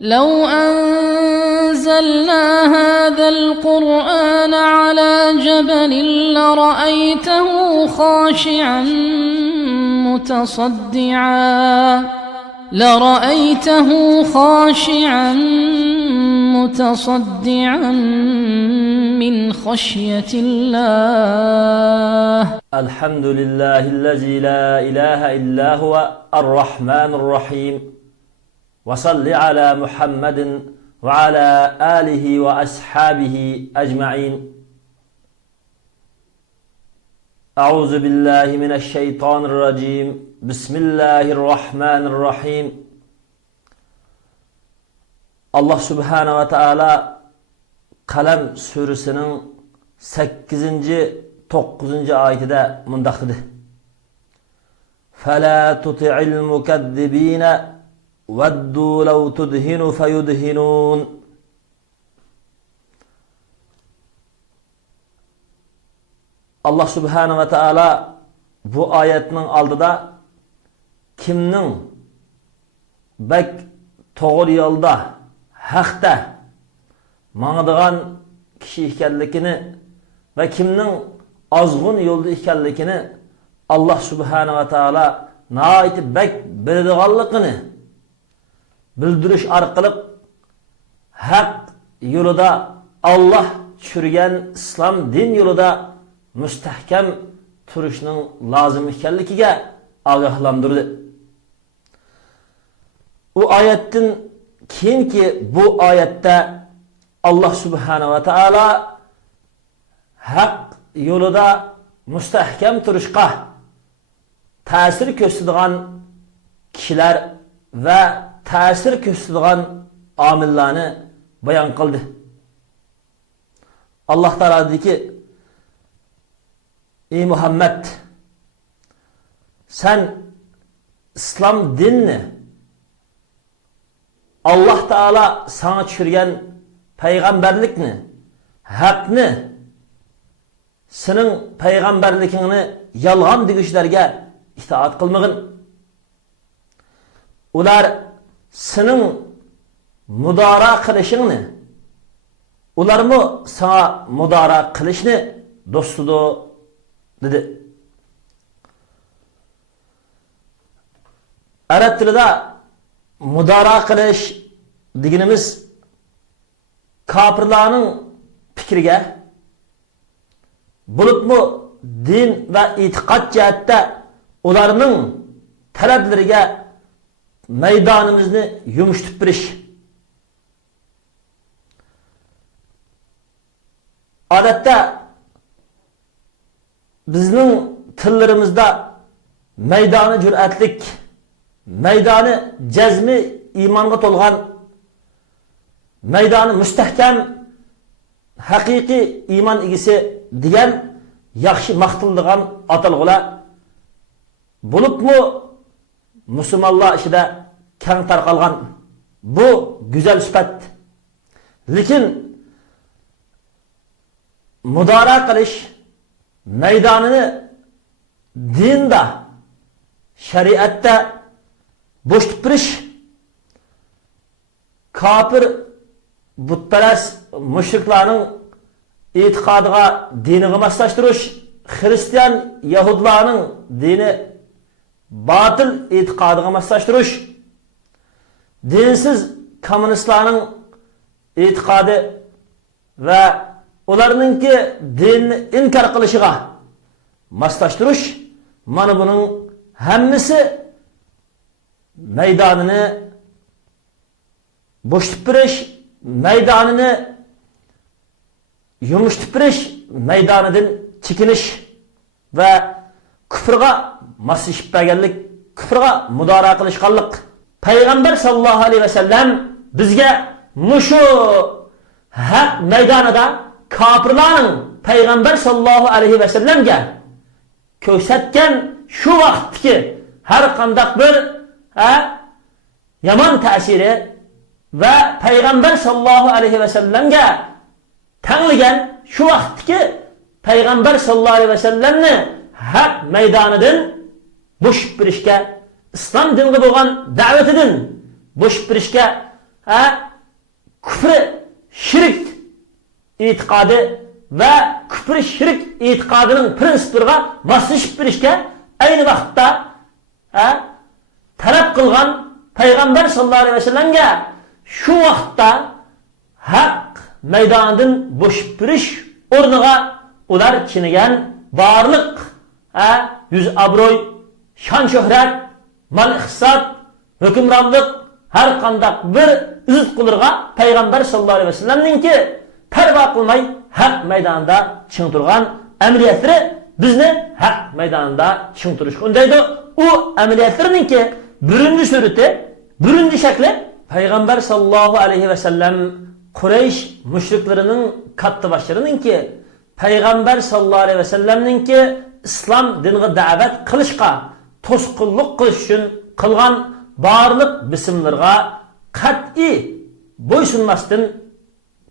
لو أنزلنا هذا القرآن على جبل لرأيته خاشعا متصدعا من خشية الله. الحمد لله الذي لا إله إلا هو الرحمن الرحيم. وصل على محمد وعلى آله وأصحابه أجمعين. أعوذ بالله من الشيطان الرجيم. بسم الله الرحمن الرحيم. Allah Subhanahu ve Teala Kalem suresinin 8. 9. ayetinde mundaq dedi. فَلَا تُطِعِ الْمُكَذِّبِينَ وَدُّوا لَوْ تُدْهِنُ فَيُدْهِنُونَ. Allah Subhanahu ve Teala bu ayetinin aldıda kimnin bek doğru yolda, haqda mağdıgan kişi ekanligini ve kimnin azgın yolda ekanligini Allah Subhanahu ve Teala naiti bek bildiganligini bildiriş arqılık haq yolida Allah tushirgan İslam din yolida müstahkem turishning lazım ekanligiga agahlandırdı. Bu ayetin ki bu ayette Allah Subhanahu ve Teala haq yolida müstahkem turishqa ta'sir ko'rsatadigan kishilar ve ta'sir ko'rsatadigan omillarni bayon qildi. Allah Teala dedi ki: Ey Muhammed, sen İslam dinini Allah Teala sana tushirgan peygamberlikni, haqni, senin peygamberlikini yalgan degişlerge itaat qilmagin. Ular senin mudara qilishingni, ular mı sana mudara qilishni dostudu dedi. Arap tilida mudara qilish deganimiz kafirlarning fikriga bulutmu din ve itiqat jihatda ularning talablariga maydonimizni yumshatib berish. Odatda bizning tillarimizda maydoni jur'atlik, maydoni jazmi imonga to'lgan, maydoni mustahkam, haqiqiy iymon egisi degan yaxshi maqtildigan atalg'ular bo'libmi musulmonlar ichida keng tarqalgan. Bu güzel sifat. Lekin mudara qilish maydonini dinda, shariatda bo'shatib berish, kafir butparast mushriklarning e'tiqodiga, diniga moslashtirish, Hristiyan Yahudlarning dini batıl e'tiqodiga moslashtirish, dinsiz kommunistlarning e'tiqodi ve ularninki dinni inkar qilishiga moslashtirish, mana buning hammasi maydonini bo'shatib berish, maydonini yumshatib berish, maydonidan chekinish ve kufrga moslashib berganlik, kufrga mudora qilishganlik. Payg'ambar sallallohu alayhi vasallam bizga mushu haq maydonida kafirlarning Payg'ambar sallallohu alayhi vasallamga ko'rsatgan shu vaqtdagi har qanday bir yomon ta'siri ve Payg'ambar sallallohu alayhi vasallamga tanlagan shu vaqtdagi Payg'ambar sallallohu alayhi vasallamni haq maydonidan bo'shib berishga, islom diniga bo'lgan da'vatidan bo'shib berishga küfrü, şirk etiqadi ve küfrü, şirk etiqadının prinsiplerine maslaşıp birişke aynı vakitte talep kılgan Peygamber sallallahu aleyhi ve sellem'e şu vakitte hak meydanından boşup biriş ornuğa ular çinigen barlık yüz abroy, şan şöhret, mal ihsat, hükümranlık her kandak bir ızıt kılırga Peygamber sallallahu aleyhi ve sellem'nin ki perva kılmay hak meydanında çıng turgan emniyetleri bizni hak meydanında çıng turuş. Ondaydı o emniyetlerinin ki birinci sureti, birinci şekli Peygamber sallallahu aleyhi ve sellem Kureyş müşriklerinin kattı başlarının ki Peygamber sallallahu aleyhi ve sellem'nin ki İslam dinine davet kılışka, toskulluk kılış için kılgan barlık bisimlerine kat'i boysunmasın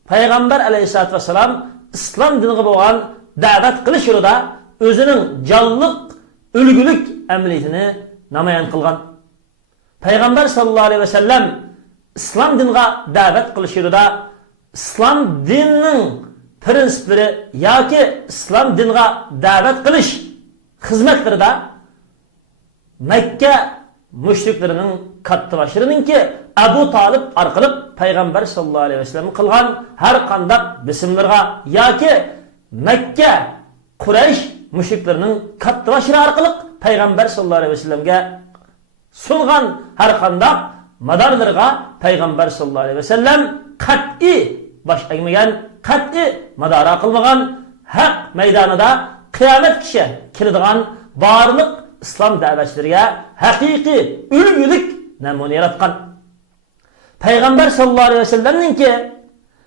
Peygamber aleyhissalatü vesselam İslam dinine boğan davet kılış yolunda özünün canlılık, ülgülük emniyetini namayan kılgan. Peygamber sallallahu aleyhi ve sellem İslam dinine davet kılış yolunda İslam dininin prinsipleri ya ki İslam dinine davet kılış hizmetleri de Mekke müşriklerinin kattı başlarının ki Ebu Talib arkalıp Peygamber sallallahu aleyhi ve sellem kılgan her kandak bisimlerine ya ki Mekke Kureyş müşriklerinin kattı başları arkalık Peygamber sallallahu aleyhi ve sellem'e sungan her kandak madarlarına Peygamber sallallahu aleyhi ve sellem kat'i baş eğmeyen, kat'i madara kılmagan hak meydanında kıyamet kişi kirdiğen varlık İslam davetçileriye hakiki ülgülük namunu yaratkan. Peygamber sallallahu aleyhi ve sellem'nin ki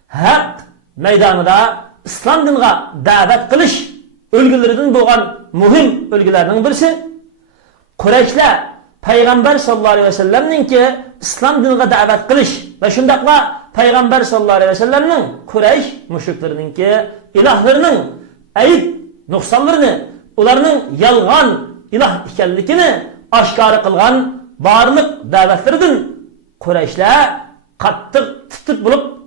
hak meydanında İslam dinine davet kılış ülgülerinin boğan mühim ülgülerinin birisi Kureyş'le Peygamber sallallahu aleyhi ve sellem'nin ki İslam dinine davet kılış ve şundakla Peygamber sallallahu aleyhi ve sellem'nin Kureyş müşriklerinin ki ilahlarının ayıp noksanlarını, onların yalgan ilah ikenlikini aşkarı kılgan varlık davetlerinin Kureyş'le kattık tutup bulup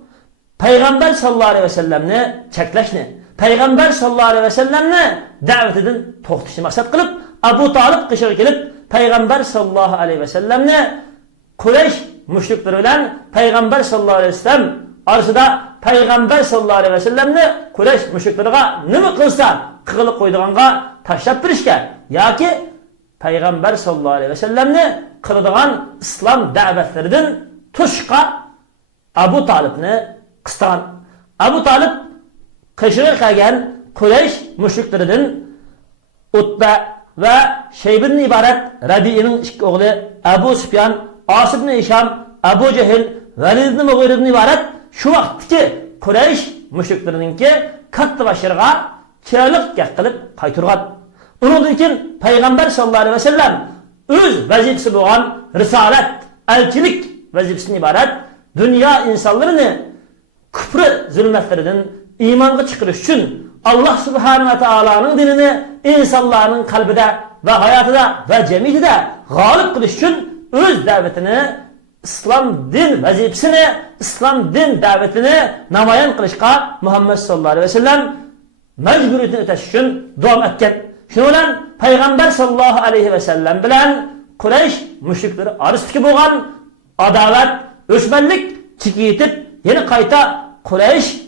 Peygamber sallallahu aleyhi ve sellem'ni çekleşni, Peygamber sallallahu aleyhi ve sellem'ni davet edin tohtuşu maksat kılıp Ebu Talib kışır gelip Peygamber sallallahu aleyhi ve sellem'ni Kureyş müşrikleri bilen Peygamber sallallahu aleyhi ve sellem arasında Peygamber sallallahu aleyhi ve sellem'ni Kureyş müşriklerine nimi kılsa kılıp koyduğunga taşlap birişke ya ki Peygamber sallallahu aleyhi ve sellem'ni kılıdığan İslam davetlerinin tuşka Ebu Talib'ni kıstan. Ebu Talib kışırı kaygen Kureyş müşriklerinin Utbe ve Şeybin'in ibaret Rabi'nin iki oğlu Ebu Süfyan, As ibn Hişam, Ebu Cehil, Velid ibn Mughir'in ibaret şu vaktki Kureyş müşriklerinin ki kattı başarıga kiralık yakılıp kayturgan. Onun için Peygamber sallallahu aleyhi ve sellem öz vazifesi boğan risalet, elçilik vazifesinin ibaret dünya insanlarını küfrü zulmetlerinden imanı çıkarış için Allah subhanahu ve teala'nın dinini insanların kalbide ve hayatıda ve cemiyetinde galip kılış için öz davetini İslam din vazifesini, İslam din davetini namayan kılışka Muhammed sallallahu aleyhi ve sellem mecburiyetini öteş için devam etken. Şunu bilen Peygamber sallallahu aleyhi ve sellem bilen Kureyş müşrikleri arasındaki boğan adalet, öşmenlik çikiyetip yeni kayta Kureyş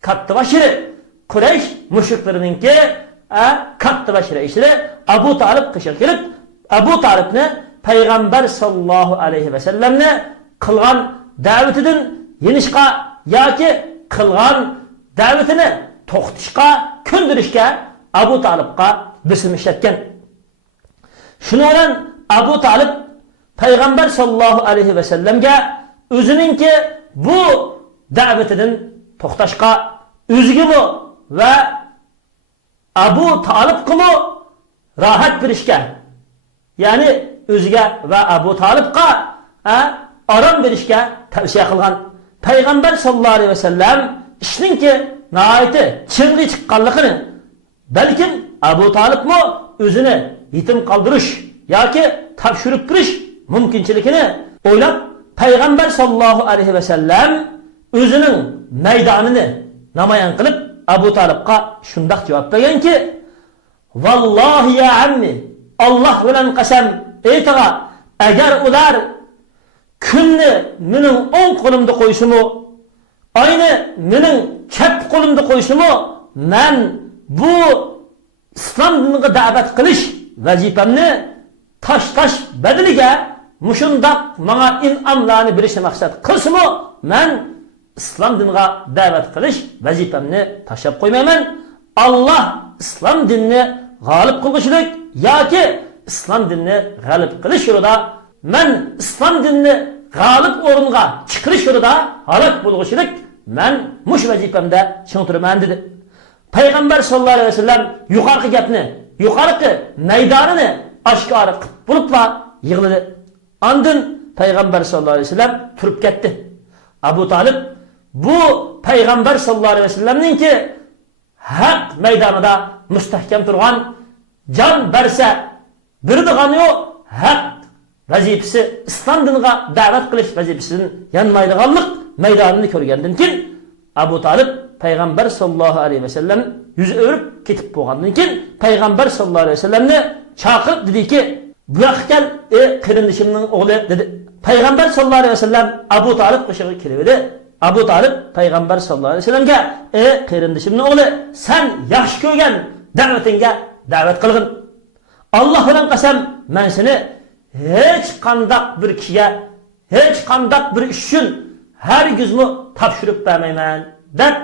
kattı başarı. Kureyş müşriklerinin ki kattı başarı işleri Ebu Talib kışır gelip Ebu Talib'ni Peygamber sallallahu aleyhi ve sellem'ni kılgan davetidin yenişka ya ki kılgan davetini tohtuşka, kündürüşke Ebu Talib'ka bisim işletken. Şunu olan Ebu Talib Peygamber sallallahu aleyhi ve sellem'ge özünün ki bu davetidin tohtaşka özgü mu ve Ebu Talib'kı mı rahat bir işke yani özge ve Ebu Talib'ka aram bir işke tavsiye kılgan. Peygamber sallallahu aleyhi ve sellem işinin ki naiti çınlı çıkkanlıkını belki Ebu Talib mu özünü yetim kaldırış ya ki tavşırıp kırış mümkünçilikini oylap Peygamber sallallahu aleyhi ve sellem özünün meydanını namayan kılıp Abu Talib'a şundak cevap vergen ki vallahi ya ammi Allah bilen kasem eytağa eğer ular künni minin 10 kolumda koysumu aynı minin kep kolumda koysumu men bu İslam dinine davet kılış vazifemni taş bedeliga muşundaq mana inamlarni berishni maqsad qilsimi men İslam dinine davet kılış vazifemni tashlab qo'ymayman. Allah İslam dinini g'olib qilishlik yoki İslam dinini g'olib qilish yo'lida men İslam dinini g'olib o'ringa chiqarish yo'lida halok bo'lishlik men mush vazifamda ching turaman dedi. Payg'ambar sallallohu alayhi vasallam yuqorqi gapni, yuqorqi maydonini oshkora qilib bo'libla yig'ladi. Ondan Payg'ambar sallallohu alayhi vasallam turib ketdi. Abu Talib bu Payg'ambar sallallohu alayhi vasallamninki haq maydonida mustahkam turgan jon bersa birdigani yo'q haq vazifasi İslam diniga da'vat qilish vazifasidan yanmaydiganlik maydonini ko'rgandan keyin Abu Talib Payg'ambar sallallohu alayhi vasallam yuz o'rib ketib bo'lgandan keyin Payg'ambar sallallohu alayhi vasallamni chaqirib dediki bu yoqqa kel qarindishimning o'g'li dedi. Payg'ambar sallallohu alayhi vasallam Abu Talib qo'shig'iga keldi. Abu Talib Payg'ambar sallallohu alayhi vasallamga qarindishimning o'g'li sen yaxshi ko'rgan da'vatingga da'vat qilgin. Alloh bilan qasam men seni hech qandaq bir kishiga hech qandaq bir ish uchun hargizmi topshirib bermayman deb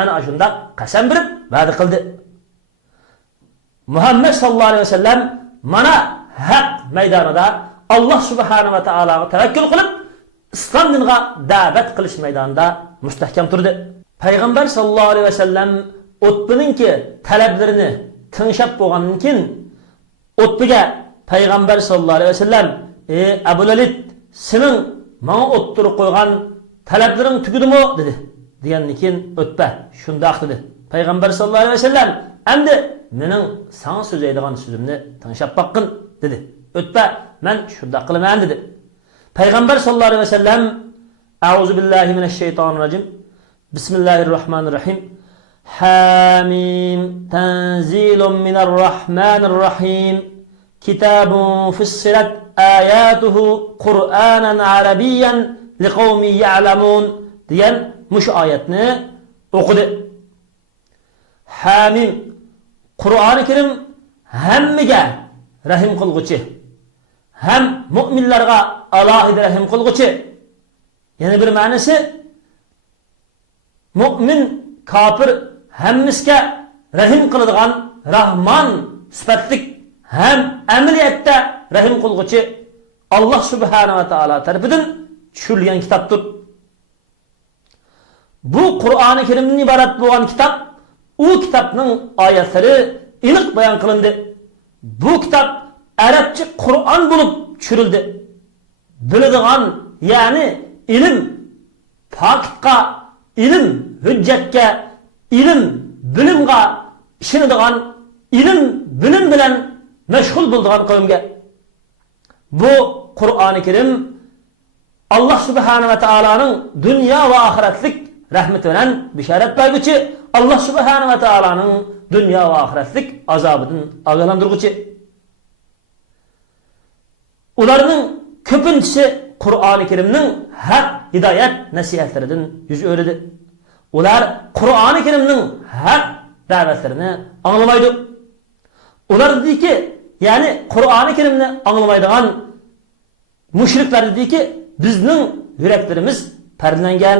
ana shunda qasam berib va'da qildi. Muhammad sallallohu alayhi vasallam mana haq maydonida Allah subhanahu va taologa tavakkul qilib İslam diniga da'vat qilish maydonida mustahkam turdi. Payg'ambar sallallohu alayhi vasallam o'tbininki talablarini tinglab bo'lgandan keyin o'tbiga Payg'ambar sallallohu alayhi vasallam Abu Lalid sening menga o'ttirib qo'ygan talablaring tugudimi dedi. Degandan keyin o'tba shundoq dedi. Payg'ambar sallallohu alayhi vasallam endi mening sana so'zlaydigan so'zimni tinglab boqqin dedi. O'tba men shundoq qilaman dedi. Payg'ambar sallallohu alayhi vasallam A'uzu billahi minashshaytonirrojim. Bismillahirrohmanirrohim. Hamim tanzilun minarrohmanirrohim. Kitabun fussilat ayatuhu Qur'anan arabiyyan liqawmin ya'lamun degan mush oyatni o'qidi. Hamim Qur'oni Karim hammaga rahim qilguchi, ham mu'minlarga alohida rahim qilguchi. Yana bir ma'nosi mu'min, kafir hammasiga rahim qiladigan Rahman sifatlik ham amaliyotda rahim qilguchi Allah subhanahu va taolo tarafidan tushirilgan kitobdir. Bu Qur'oni Karimdan iborat bo'lgan kitob, u kitobning oyatlari aniq bayon qilindi. Bu kitob Arabcha Qur'on bo'lib tushirildi. Biladigan, ya'ni ilm faktga, ilm hujjatga, ilm bilimga ishonadigan, ilm bilim bilan mashg'ul bo'ladigan qavmga. Bu Qur'oni Karim Allah subhanahu va taoloning dunyo va oxiratlik rahmati bilan bishorat berguchi, Allah subhanahu va taoloning dunyo va oxiratlik azobidan ogohlantirguchi. Ularning ko'pinchisi Qur'oni Karimning haq hidoyat nasihatlaridan yuz o'ridi. Ular Qur'oni Karimning haq da'vatlarini anglamaydi. Ular dediki, ya'ni Qur'oni Karimni anglamaydigan mushriklar dediki, bizning yuraklarimiz parlangan.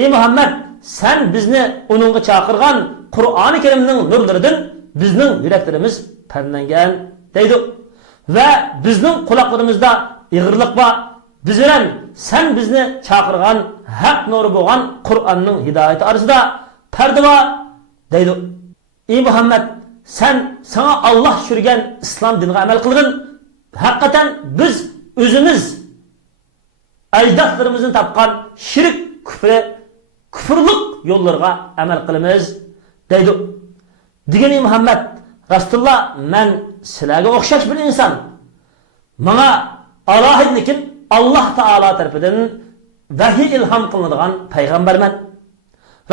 Ey Muhammad, sen bizni onunga chaqirgan Qur'oni Karimning nurlaridan bizning yuraklarimiz parlangan deydi. Ve bizning quloqlarimizda ig'irlik bor. Biz bilan sen bizni chaqirgan haq nuri bo'lgan Qur'onning hidoyati orasida parda bor deydi. Ey Muhammad, sen sana Allah tushirgan islom diniga amal qilgin. Haqiqatan biz o'zimiz ajdodlarimizdan topgan shirk, kufrlik yo'llarga amal qilamiz deydi. Degan Muhammad Rasulullah, men sizlarga o'xshash bir inson. Menga alohidlikim Allah Taala tarafından vahiy ilham qilinadigan payg'ambarman.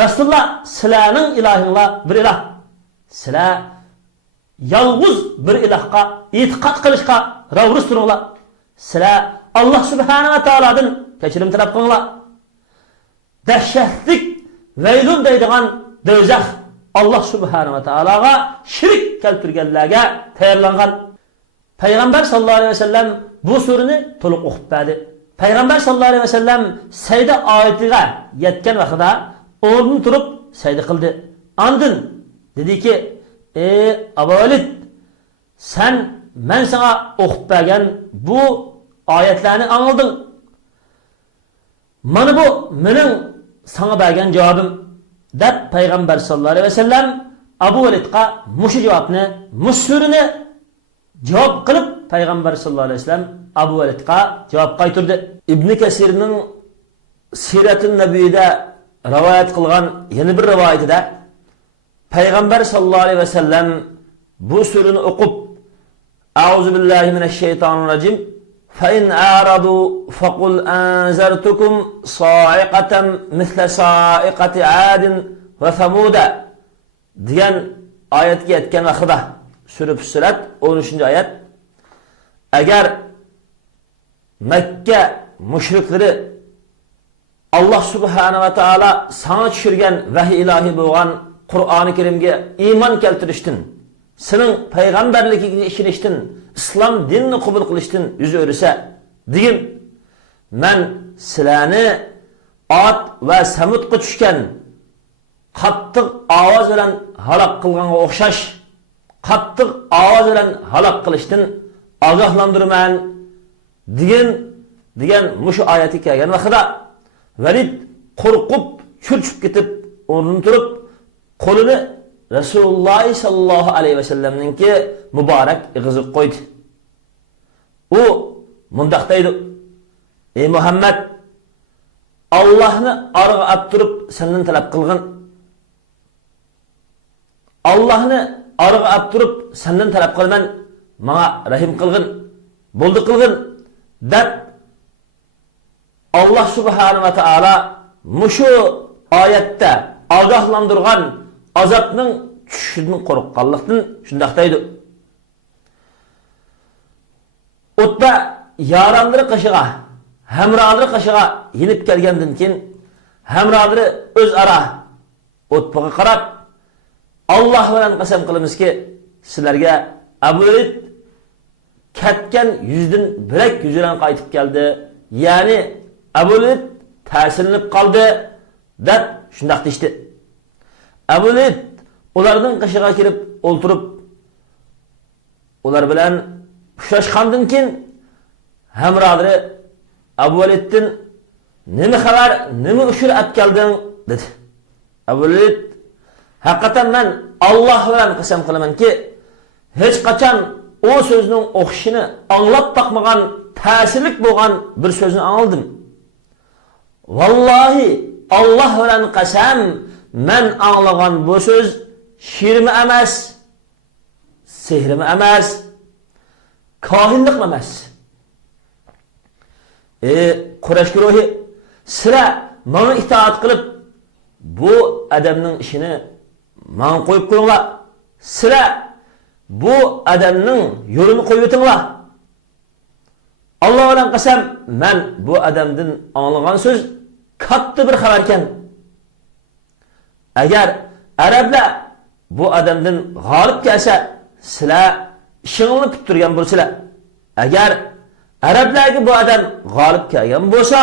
Rasulullah sizlarning ilahinglar bir ilah. Sizlar yalğız bir ilahga e'tiqod qilishga ravris turinglar. Sizlar Allah subhanahu va taoladan kechirim talab qilinglar. Dahshatlik vaylun deydigan do'zax Allah subhanahu va taolaga shirk keltirganlarga tayyorlangan. Payg'ambar sallallohu alayhi vasallam bu surani to'liq o'qib berdi. Payg'ambar sallallohu alayhi vasallam sayda oyatiga yetgan vaqtida o'rnidan turib sayda qildi. Andin dediki: "Ey Abu Valid, sen men sana o'qib bergan bu oyatlarni anglading. Mana bu mening sana bergan javobim." deb Payg'ambar sallallohu alayhi vasallam Abu Validga mushu javobni, musurini javob qilib Payg'ambar sallallohu alayhi vasallam Abu Validga javob qaytardi. Ibn Kasirning Siratun Nabiyda rivoyat qilgan yana bir rivoyatida Payg'ambar sallallohu alayhi vasallam bu surani o'qib: "A'uzu billahi minashshaytonir rojim. Fa in a'radu faqul anzartukum sa'iqatan mithla sa'iqati 'adin va samuda" degan oyatga yetgan vaqtida Sura Fussilat 13-oyat: agar Makka mushriklari Allah subhanahu va taala sana tushirgan vahiy ilohiy bo'lgan Qur'oni Karimga iymon keltirishdan, sening payg'ambarligiga ishonishdan, islom dinini qabul qilishdan yuz o'risa, degin men sizlarni Ad va Samudga tushgan qattiq ovoz bilan halok qilganga o'xshash qattiq ovoz bilan halok qilishdan ogohlantirman degan mushu oyati kelgan vaqtida Valid qo'rqib cho'chib ketib o'rnidan turib qo'lini Rasululloh sallallohu alayhi vasallamningki muborak ig'izib qo'ydi. U mundaq deydi: "Ey Muhammad, Allohni orqa olib turib sendan talab qilgin. Allohni orqa olib turib sendan talab qilman, menga rahim qilgin, bo'ldi qilgin" deb Allah subhanahu va taala mushu oyatda ogohlantirgan azobning tushishidan qo'rqqanlikdan shunday deydi. Utba yaranlari qishiga, hamrohlari qishiga yinib kelgandan keyin hamrohlari o'zaro Utbaga qarab: "Alloh bilan qasam qilamizki, sizlarga Abu Valid ketgan yuzdan birak yuz bilan qaytib keldi. Ya'ni Abu Valid ta'sirlanib qoldi" deb shunday deydi. Abu Valid ularning qishiga kirib o'ltirib, ular bilan ushlashgandan keyin hamrohlari Abu Validdan "Nima xabar, nima uchun olib kelding?" dedi. Abu Valid: "Haqiqatan men Alloh bilan qasam qilamanki, hech qachon o so'zning o'xshini anglab boqmagan, ta'sirlik bo'lgan bir so'zni angladim. Vallahi Allah bilan qasam, men anglagan bu so'z shirmi emas, sehrimi emas, kohinlik emas. Quraysh guruhi, sizlar menga itoat qilib, bu odamning ishini men qo'yib qo'yinglar. Sizlar bu odamning yo'lini qo'yib o'tinglar. Allah bilan qasam, men bu odamdan anglagan so'z katta bir xabar ekan. Agar arablar bu odamdan g'olib kelsa, sizlar ishingni bitirgan bo'lsizlar. Agar arablarga bu odam g'olib kelgan bo'lsa,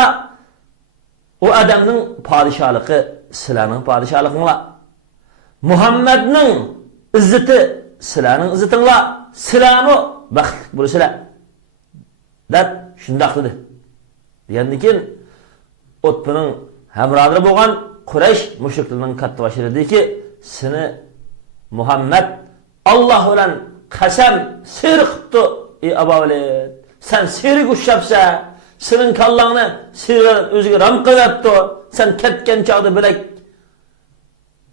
o odamning podshohligi sizlarning podshohliginglar. Muhammadning izzati sizlarning izzatinglar. Sizlarni baxtli bo'lsizlar" deb shunday dedi. Degandan keyin Utbaning hamrohlari bo'lgan Quraysh mushriklarining katta boshi dediki: "Seni Muhammad Alloh bilan qasam sir qildi, ey Abu Valid. Sen sirig ushshabsa, sening kallangni sir o'ziga ram qilyapti. Sen ketgan chog'da bilak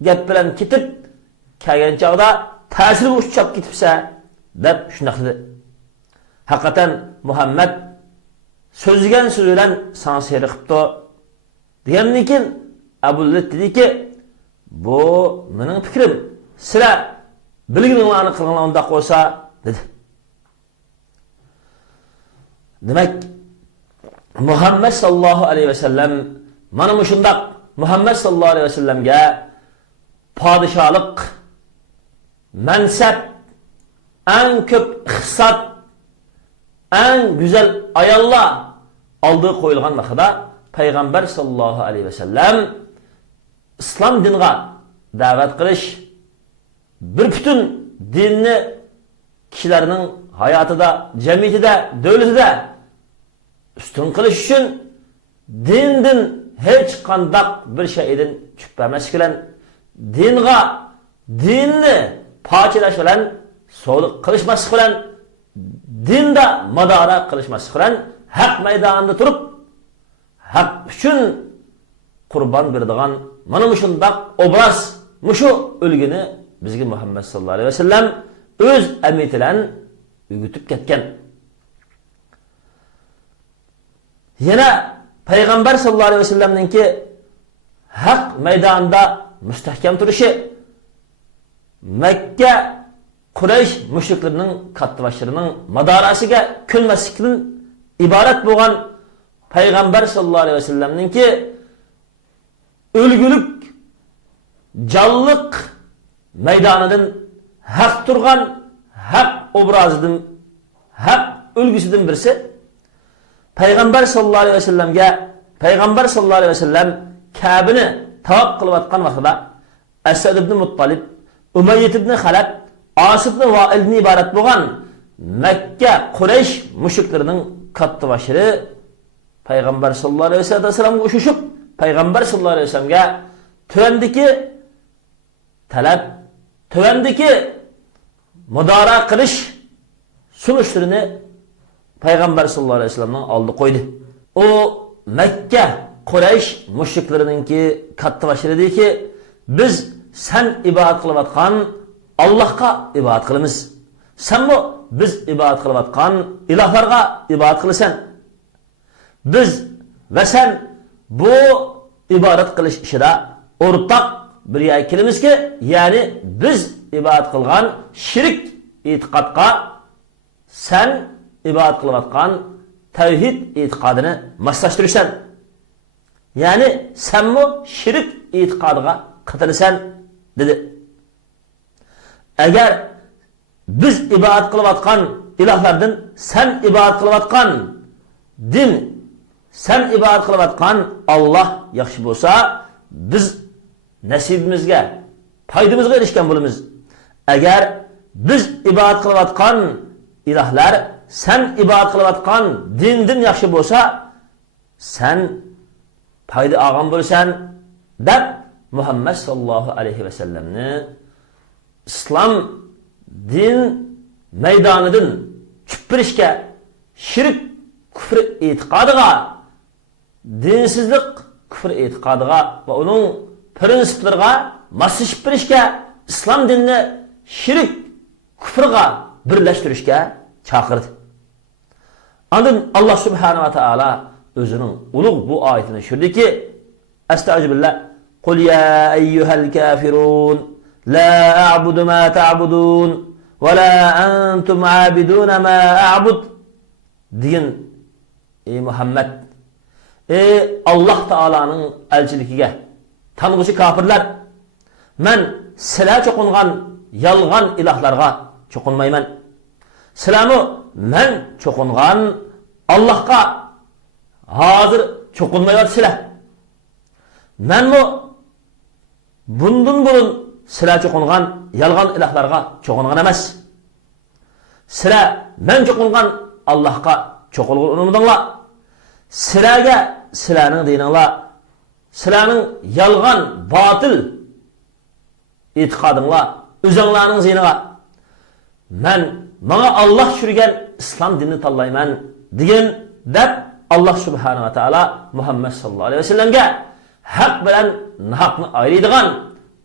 gap bilan ketib, kelgan chog'da ta'sir ushshab ketibsa" deb shunday dedi. Haqiqatan Muhammad sözlügen sözülen sana seyri qıptı. Diyenlikin keyin Abu Lut dedi ki, bu mening fikrim. Sizlar bilgininglarni qilganlar undaq bo'lsa dedi. Demek Muhammed sallallahu aleyhi ve sellem mana mushundaq Muhammed sallallahu aleyhi ve sellemge padişahlık, mansab, en köp hissat, en güzel ayollar aldığı koyulgan vaqtida Peygamber sallallahu aleyhi ve sellem İslam dinine davet qilish, bir bütün dinni kishilarning hayotida, jamiyatida, davlatida üstün qilish uchun dindan hech qandaq bir şeyden tushib bilan dinga, dinni pochilash bilan, so'liq qilishmas bilan, dinda madora qilishmas bilan haq maydonida turib, haq uchun qurban beradigan mana mushundaq obraz, mushu ulgini bizga Muhammed sallallahu aleyhi ve sellem öz emniyeti bilan o'rgatib ketgan. Yana Peygamber sallallahu aleyhi ve sellemninki haq maydonida mustahkam turishi, Mekke Quraysh müşriklerining kattavashlarining madorasiga ko'nmaslikdan iborat bo'lgan Peygamber sallallahu aleyhi ve sellemninki ölgülük, canlılık meydanidan haq turgan, haq obrazıdan, haq ölgüsüdün birisi Peygamber sallallahu aleyhi ve sellemge Peygamber sallallahu aleyhi ve sellem Kabe'ni tavaf kılıp atkan vaqtida Esad ibn Muttalib, Umayyad ibn Halab, As ibn Vail'den ibaret bo'lgan Mekke Quraysh müşriklerinin kattavashiri Peygamber sallallahu aleyhi ve sellem'e uçuşup Peygamber sallallahu aleyhi ve sellem'e tövendeki talep, tövendeki müdara kılış sunuşlarını Peygamber sallallahu aleyhi ve sellem'den aldı koydu. O Mekke Quraysh müşriklerininki kattavashiri dedi ki, biz sen ibadet kılıp atkan Allah'a ibadet kılımız. Sen bu biz ibadet kılıp atkan ilahlarga ibadet kılısan. Biz ve sen bu ibadet kılış işine ortak bir yer kelimiz ki, yani biz ibadet kılgan şirk itikadga sen ibadet kılıp atkan tevhid itikadını maslaştırırsan. Yani sen bu şirk itikadına katılırsan dedi. Eğer biz ibadet kılıp atkan ilahlardan sen ibadet kılıp atkan din, sen ibadet kılıp atkan Allah yaxshi bo'lsa, biz nasibimizga, paydamızga erishgan bo'lamiz. Eğer biz ibadet kılıp atkan ilahlar, sen ibadet kılıp atkan dindin yaxshi bo'lsa, sen payda olgan bo'lsan deb Muhammed sallallahu aleyhi ve sellemni İslam din meydanidan chüppirishga, shirk kufr e'tiqodiga, dinsizlik kufr e'tiqodiga va uning prinsiplariga moslashib berishga, islom dinini shirk kufrga birlashtirishga chaqirdi. Ondan Allah subhanahu wa ta'ala özünün ulug' bu ayetini tushurdiki, Estağfirullah. Qul ya eyyuhel kafirun la a'budu ma ta'budun ve la antum a'bidun ma a'bud. Deyin ey Muhammed, ey Allah Taala'nın elçiligiga tanıgıcı kafirler, men sizlar çoqungan yalgan ilahlarga çoqunmayman. Sizlarni men çoqungan Allah'a hazır çoqunmayapsizlar. Men bundan burun sizlar çoqungan yalgan ilahlarga çoqungan emas. Sizlar men çoqungan Allah'a çoqulgan unumdinglar. Sizlarga sizlarning dininglar, sizlarning yalgan, batıl e'tiqodinglar, o'zinglarning ziniga men bana Allah tushirgan islom dinini tanlayman degan deb Allah subhanahu wa ta'ala Muhammed sallallahu aleyhi ve sellem'ge haq bilan nahaqni ayırıydigan,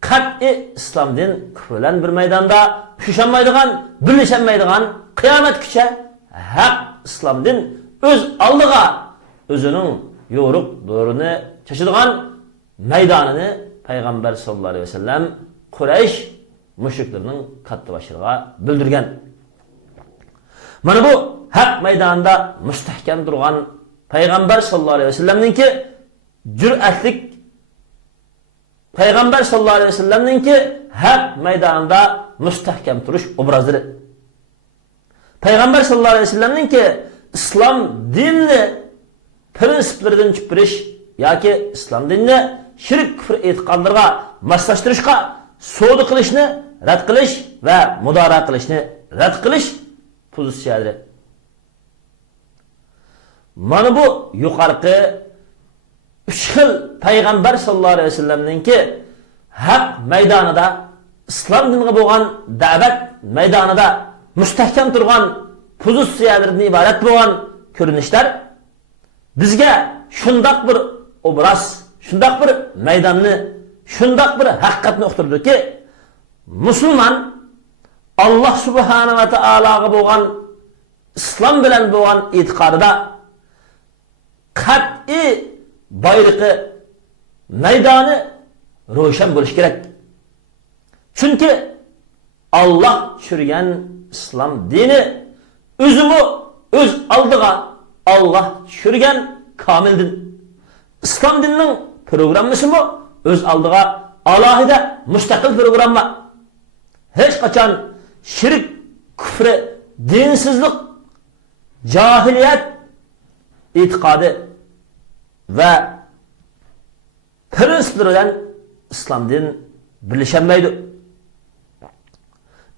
qat'i islom din kufrlan bir maydonda tushunmaydigan, birlashamaydigan qiyomat kucha haq islom din öz aldığa özünün yoruq doğrunu çeşidigan meydanını Peygamber sallallahu aleyhi ve sellem Kureyş müşriklerinin kattı başırığa bildirgen. Mana bu haq meydanında müstehkem durgan Peygamber sallallahu aleyhi ve sellem'ninki cüretlik Peygamber sallallahu aleyhi ve sellem'ninki haq meydanında müstehkem duruş obrazları. Peygamber sallallahu aleyhi ve sellem'ninki İslam dinini prinsiplerden çıkırış yoki İslam dinini şirk küfür etiqadlarga maslaştırışga so'da qilishni rad qilish va mudora qilishni rad qilish pozitsiyalari. Mana bu yuqorqi 3 xil Peygamber sallallahu aleyhi ve sellem'ninki haq maydonida İslam diniga bo'lgan da'vat maydonida mustahkam turgan pozitsiyalardan iborat bo'lgan ko'rinishlar bizga shundoq bir obraz, shundoq bir maydonni, shundoq bir haqiqatni uqtirdiki, musulmon Allah subhanahu va taologa bo'lgan islom bilan bo'lgan e'tiqodida qat'iy bayroqi maydoni ro'shan bo'lishi kerak. Chunki Allah tushirgan islom dini o'zimi o'z oldiga Allah tushirgan komil din. İslam dininin programması mı? Öz aldığa alahide müstakil programma. Hiç kaçan şirk, küfre, dinsizlik, cahiliyet itikadı ve prensiplerden İslam din birleşemeydi.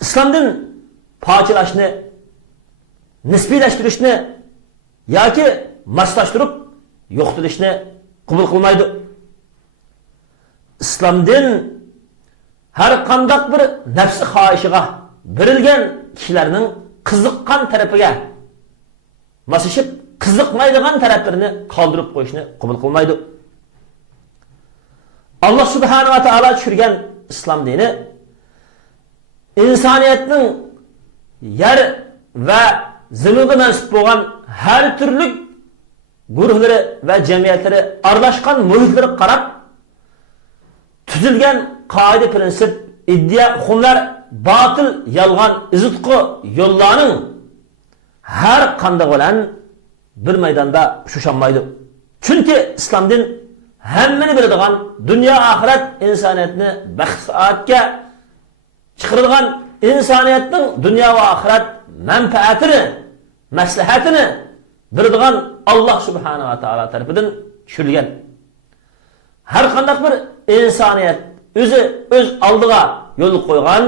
İslam din parçalaşını, nisbileştirişini yoki maslaştırıp yo'qtilishni qabul qilmaydi. İslam din har qandaq bir nafsi xohishiga berilgan kishilarning qiziqqan tarafiga masishib, qiziqmaydigan taraflarini qoldirib qo'yishni qabul qilmaydi. Allah subhanahu va taolo tushirgan islom dini insoniyatning yer va zaminga mansub bo'lgan har turli guruhları ve cemiyetleri arlaşkan muhitleri qarab tüzülgen kaide prensip, iddia, hunlar, batıl, yalgan, izitqı yollarının her kanda olan bir meydanda şuşanmaydı. Çünkü İslam din hemmeni biladigan dünya ahiret insaniyetini baxt-saatga çıkarılgan insaniyetin dünya ve ahiret menfaatini, maslahatini biladigan Allah subhanahu wa ta'ala tarafından tushilgan. Har qanday bir insoniyat o'zi o'z oldiga yo'l qo'ygan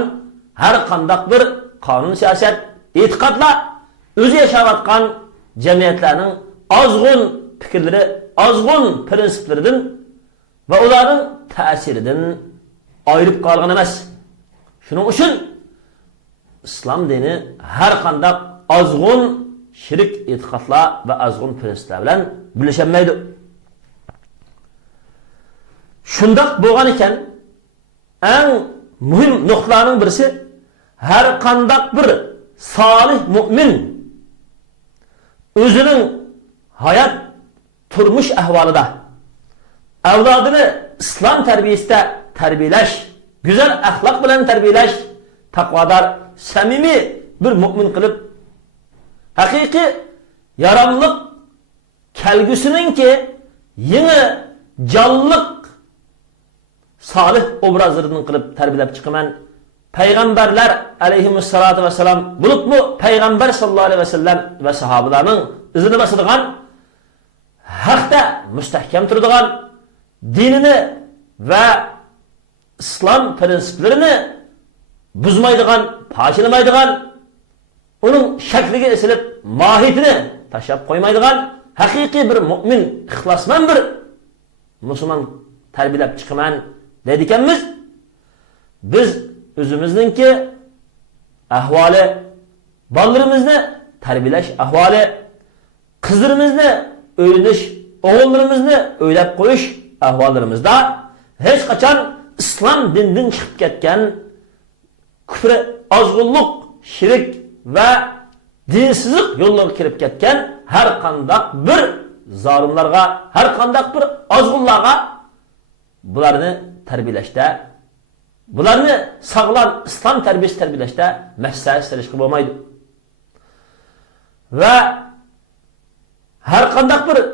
har qanday bir qonun siyosat, e'tiqodlar o'zi yashayotgan jamiyatlarning ozg'un fikrlari, ozg'un prinsiplaridan va ularning ta'siridan ayirib qolgan emas. Shuning uchun islom dini har qanday ozg'un şirk e'tiqodlar ve azgın prensipler bilan birleşemeydi. Şundaq bo'lgan ekan, eng muhim nuqtalarning birisi har qandaq bir solih mu'min o'zining hayot turmush ahvolida avlodini islom tarbiyasida tarbiyalash, go'zal axloq bilan tarbiyalash, taqvodor, samimiy bir mu'min qilib haqiqiy yaramliq kelgusininki yeni canlılık salih obrazlarını qilib tarbiyalab chiqaman. Peygamberler aleyhissalatu vesselam bulup mu Peygamber sallallahu aleyhi ve sellem ve sahabalarının izini basıdığan haqda müstehkem turduğan dinini ve İslam prensiplerini buzmaydıgan, parçalamaydıgan, onun şekliga esilib mahiyetini taşlab qo'ymaydigan haqiqiy bir mu'min, ixlosmand bir musulmon tarbiyalab chiqaman deydiganmiz. Biz o'zimizninki ahvoli, bolalarimizni tarbiyalash ahvoli, qizlarimizni o'ylanish, o'g'illarimizni o'ylab qo'yish ahvollarimizda hech qachon islom dinidan chiqib ketgan kufr, ozg'unlik, shirk ve dinsizlik yollarına kirip ketken her kandak bir zalimlarga, her kandak bir azgınlarga bularını terbiyeleşte, bularını sağlam İslam terbiyesi terbiyeleşte mesai serişki olmaydı. Ve her kandak bir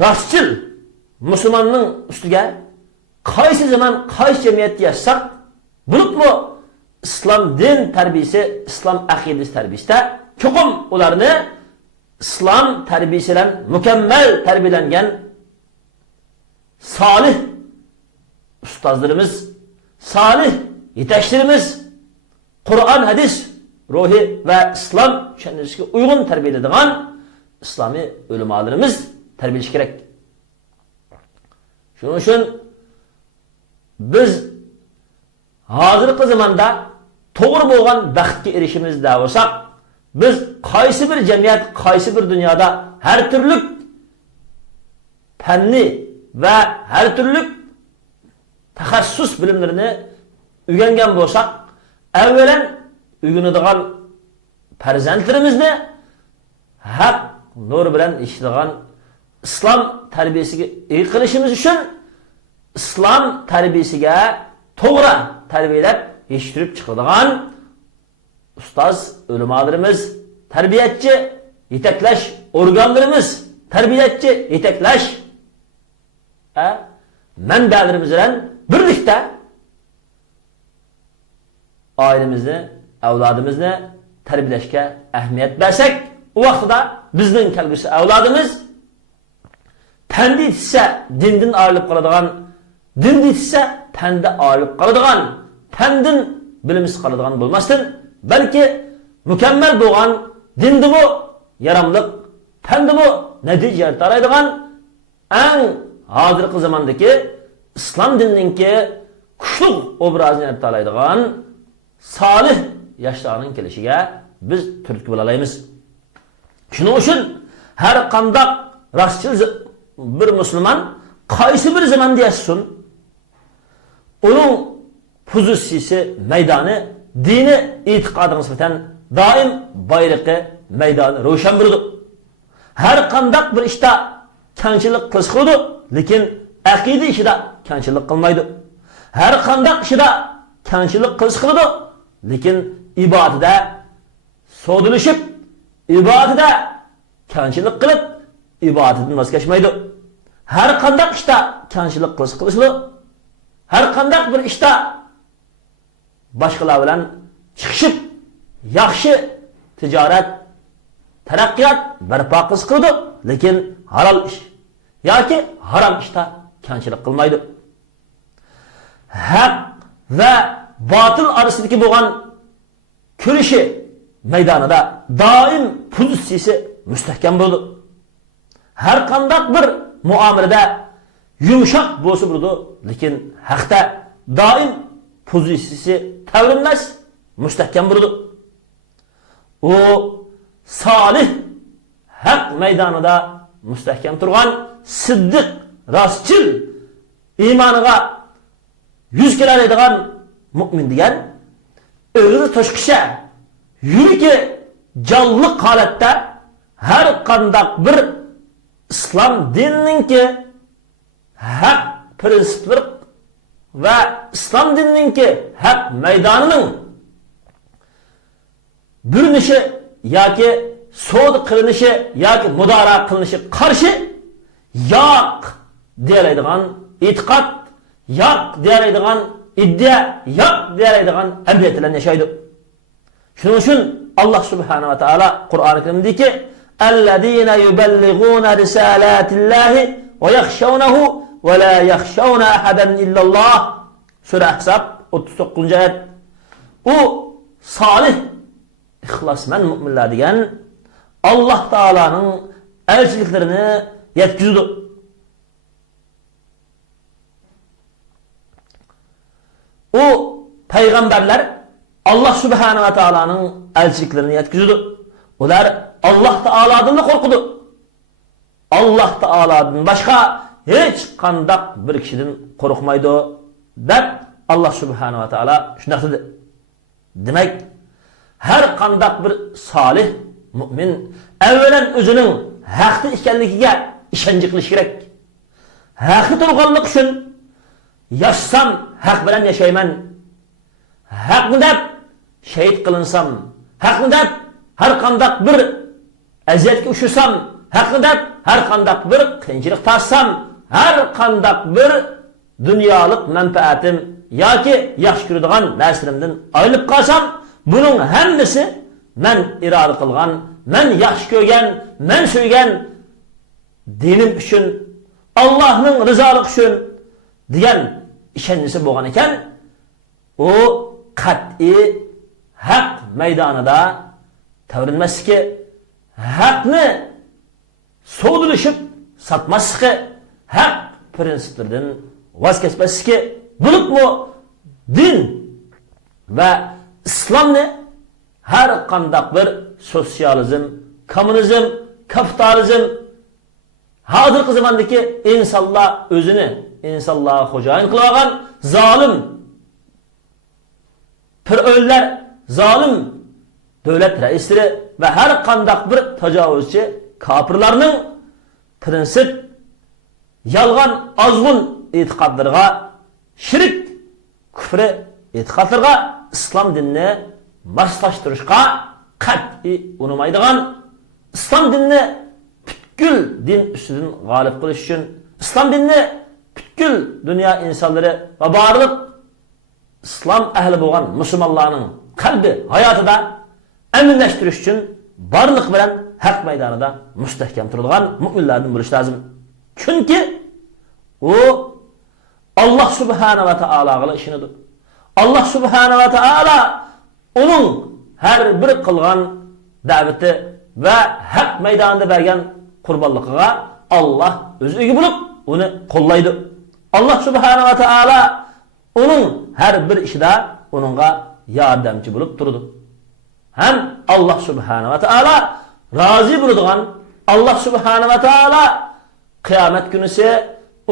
rastçıl Müslümanın üstüge kaysi zaman kaysi cemiyette yaşsak bulup mu İslam din terbiyesi, İslam akidesi terbiyesi de çokum olarını İslam terbiyesiyle mükemmel terbiyelengen salih ustazlarımız, salih yetekçilerimiz, Kur'an, hadis, ruhi ve İslam şenlikine uygun terbiyelediğin İslami ulemalarımız terbiyeleşik gerek. Şunun için biz hazırki zamanda doğru bolgan baxtga erişimiz de olsak, biz qaysi bir cemiyet, qaysi bir dünyada her türlük fenni ve her türlük taxassus bilimlerini öğrengen bolsak, evvelen öğrenadigan farzandlarimizni haq nur bilan işledigan İslam terbiyesiga ega qilishimiz uchun İslam terbiyesiga to'g'ri tarbiyalab yetishtirib chiqadigan ustaz ulamalarimiz, terbiyatchi yetaklash organlarimiz, terbiyatchi yetaklash manbalarimiz bilan birlikte ailemizni, avlodimizni tarbiyalashga ahamiyat bersak, o vaqtida bizning kelgusi avlodimiz pandi yetishsa dindan ayrılıp qoladigan, din yetishsa panda ayrılıp qoladigan, pandin bilimsiz qoladigan bo'lmasdan, balki mükemmel bo'lgan dindi bu yaramliq, pandi bu natija taraydigan eng hozirgi zamondagi islom dinininki kuchli obrazini taraydigan salih yoshlarning kelishiga biz turtki bo'la olamiz. Shuning uchun har qanday rastchil bir Müslüman qaysi bir zamanda yashasin, onun pozitsiyasi, maydoni, dini, e'tiqodiga nisbatan doim bayroqi, maydoni ro'shan bo'ladi. Har qanday bir ishda kamchilik qiladi, lekin aqida ishida kamchilik qilmaydi. Har qanday ishida kamchilik qiladi, lekin ibodada so'dilishib, ibodada kamchilik qilib, ibodatdan voz kechmaydi. Her qanday ishda kamchilik qilishdi, har qanday bir ishda boshqalar bilan chiqishib, yaxshi tijorat, taraqqiyot barpo qildi, lekin halol ish yoki harom ishda kamchilik qilmaydi. Haq va botil orasidagi bo'lgan kurishi maydonida doim pozitsiyasi mustahkam bo'ldi. Her qanday bir muamelede yumuşak bo'lsa bo'ladi, lekin haqda doim pozitsiyasi tavrinmas, mustahkam bo'ladi. O salih haq maydonida mustahkam turgan siddiq, rostchil, iymoniga yuz keladigan mu'min degan o'zi to'shqisha, yuragi jonliq holatda her qanday bir İslam dinininki haq prinsipler ve İslam dinininki haq meydanının bürünüşü yoki so'd qilinishi yoki mudora qilinishi qarshi yo'q deyiladigan e'tiqod, yo'q deyiladigan iddia, yo'q deyiladigan abadiyat bilan yashaydi. Shuning uchun Alloh subhanahu va taolo Qur'oni Karimdagi اَلَّذ۪ينَ يُبَلِّغُونَ رِسَالَاتِ اللّٰهِ وَيَخْشَوْنَهُ وَلَا يَخْشَوْنَ اَحَدًا اِلَّا اللّٰهِ Sure Ahzab 39. ayet. O salih, ihlasmen müminler diyen Allah Teala'nın elçiliklerini yetkizdi. O peygamberler Allah Subhanahu ve Teala'nın elçiliklerini yetkizdi. Ular Allah Teala'dan korkudu. Allah Teala'dan başka hiç kandak bir kişiden korkmaydı. Dep Allah Subhanahu ve Teala şunu dedi. Demek her kandak bir salih mümin evvelen özünün haqda ekanligiga ishonch qilish kerak. Haqda turganlik uchun yaşsam haq bilan yashayman. Haqni deb shahid qilinsam, haqni deb har qanday bir aziyatga uchsam, haqni deb har qanday bir qiyinchilik tassam, har qanday bir dunyolik manfaatim yoki yaxshi ko'radigan narsalardan ayrilib qolsam, buning hammasi men iroda qilgan, men yaxshi ko'rgan, men suygan dinim uchun, Allohning rizoligi uchun degan ishonchisi bo'lgan ekan, u qat'iy haq maydonida tavrinmasligi, haqni so'dilishib satmasligi, haq prinsiplaridan voz kechmasligi, bo'libmi din va islomni har qanday bir sotsializm, kommunizm, kapitalizm, hozirgi zamondagi insonlar o'zini insonlar xo'jayin qilib olgan zolim pir'o'llar, zolim davlat raislari va har qanday bir tajovuzchi kofirlarning prinsip, yolg'on, ozg'un e'tiqodlarga, shirk, kufri e'tiqodlarga islom dinini moslashtirishga qat'iy urinmaydigan, islom dinini butkul din ustidan g'olib qilish uchun, islom dinini butkul dunyo insonlari va barliq islom ahli bo'lgan musulmonlarning qalbi hayotida aminlashtirish uchun barliq bilan haq maydonida mustahkam turadigan mu'minlardan bo'lish lozim. Chunki u Alloh subhanahu va taologa ishonidir. Alloh subhanahu va taolo uning har bir qilgan da'vati va haq maydonida bergan qurbonligiga Alloh o'zi ega bo'lib uni qo'llaydi. Alloh subhanahu va taolo uning har bir ishida uningga yordamchi bo'lib turdi. Ham Alloh subhanahu va taolo rozi bo'ladigan, Alloh subhanahu va taolo qiyomat kunisi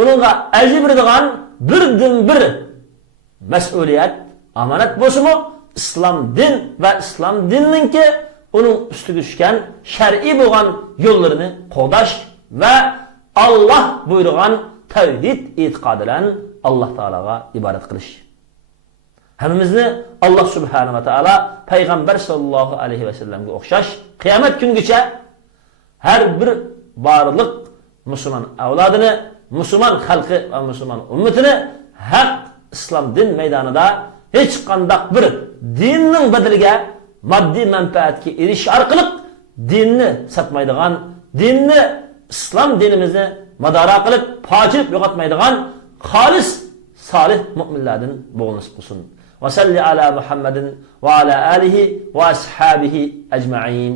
uningga ajr beradigan birdan bir mas'uliyat, amonat bo'lsa-mu, islom din va islom dinninki uning ustiga tushgan shar'iy bo'lgan yo'llarini qo'llash va Alloh buyurgan tavhid e'tiqodidan Alloh taolaga ibodat qilish. Hammamizni Alloh subhanahu va taolo payg'ambar sollallohu alayhi va sallamga o'xshash qiyomat kungacha har bir barliq musulmon avlodini, musulmon xalqi va musulmon ummatini haq islom din maydonida hech qanday bir dinning badaliga moddiy manfaatga erishish orqali dinni satmaydigan, dinni islom dinimizni madora qilib pokilik yo'qotmaydigan xolis solih mu'minlardan bo'lib qolsin. Va salli ala Muhammadin va ala alihi va ashabihi ajma'in.